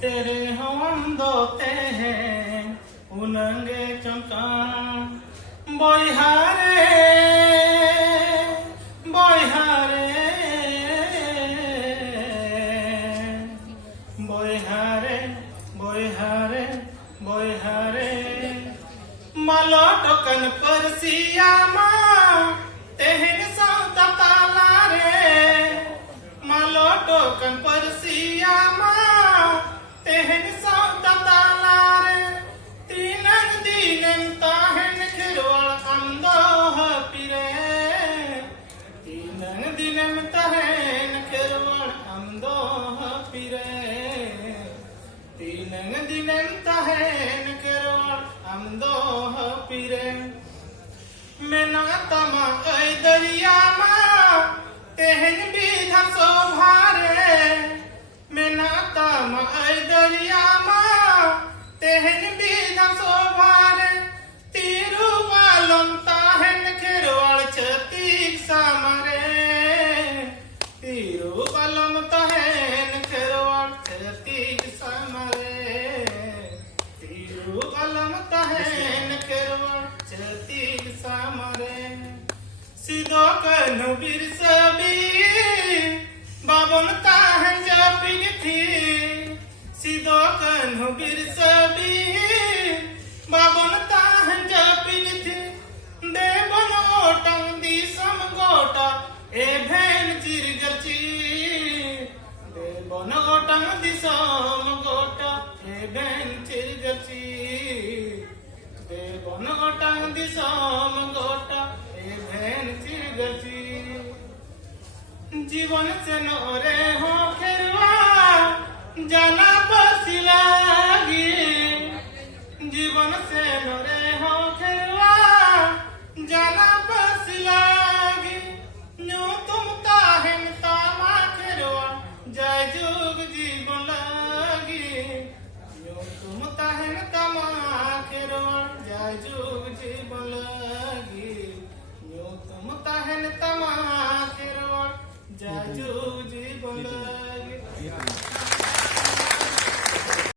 तेरे हम दोते हैं उनंगे चमका बोहारे बोहारे बोहारे बोहारे बोहारे मालो टोकन पर सिया माँ तेहन सौता ताला रे मालो टोकन पर सिया माँ तेहन सौता ताला रे तीनन दीनन ताहन खिरवल अंदोह पिरे तीनन दिनन ताहन खिरवल अंदोह पिरे तीनन दिनन ताहन खिरवल अंदोह पिरे मेना तमा ऐ दरिया माँ तेहन बीधा शोभारे मेना तमा ऐ दरिया माँ तेहन बीधा शोभारे तीरु वालम ताहन खिरवाल छतीक सामरे तीरु वालम ताहन खिरवाल छतीक सामरे तीरु वालम ताहन खिरवाल छतीक सामरे सिदो कनु बिरसबी बाबन ताहन जपिन थी सिदो कनु बिरसबी बाबन ताहन जपिन थी देवन ओटंग दिसम गोटा ए भेन चिरगची देवन ओटंग दिसम गोटा ए भेन चिरगची देवन ओटंग दिसम गोटा ए भेन चिरगची जीवन से नोरे हो खेरवा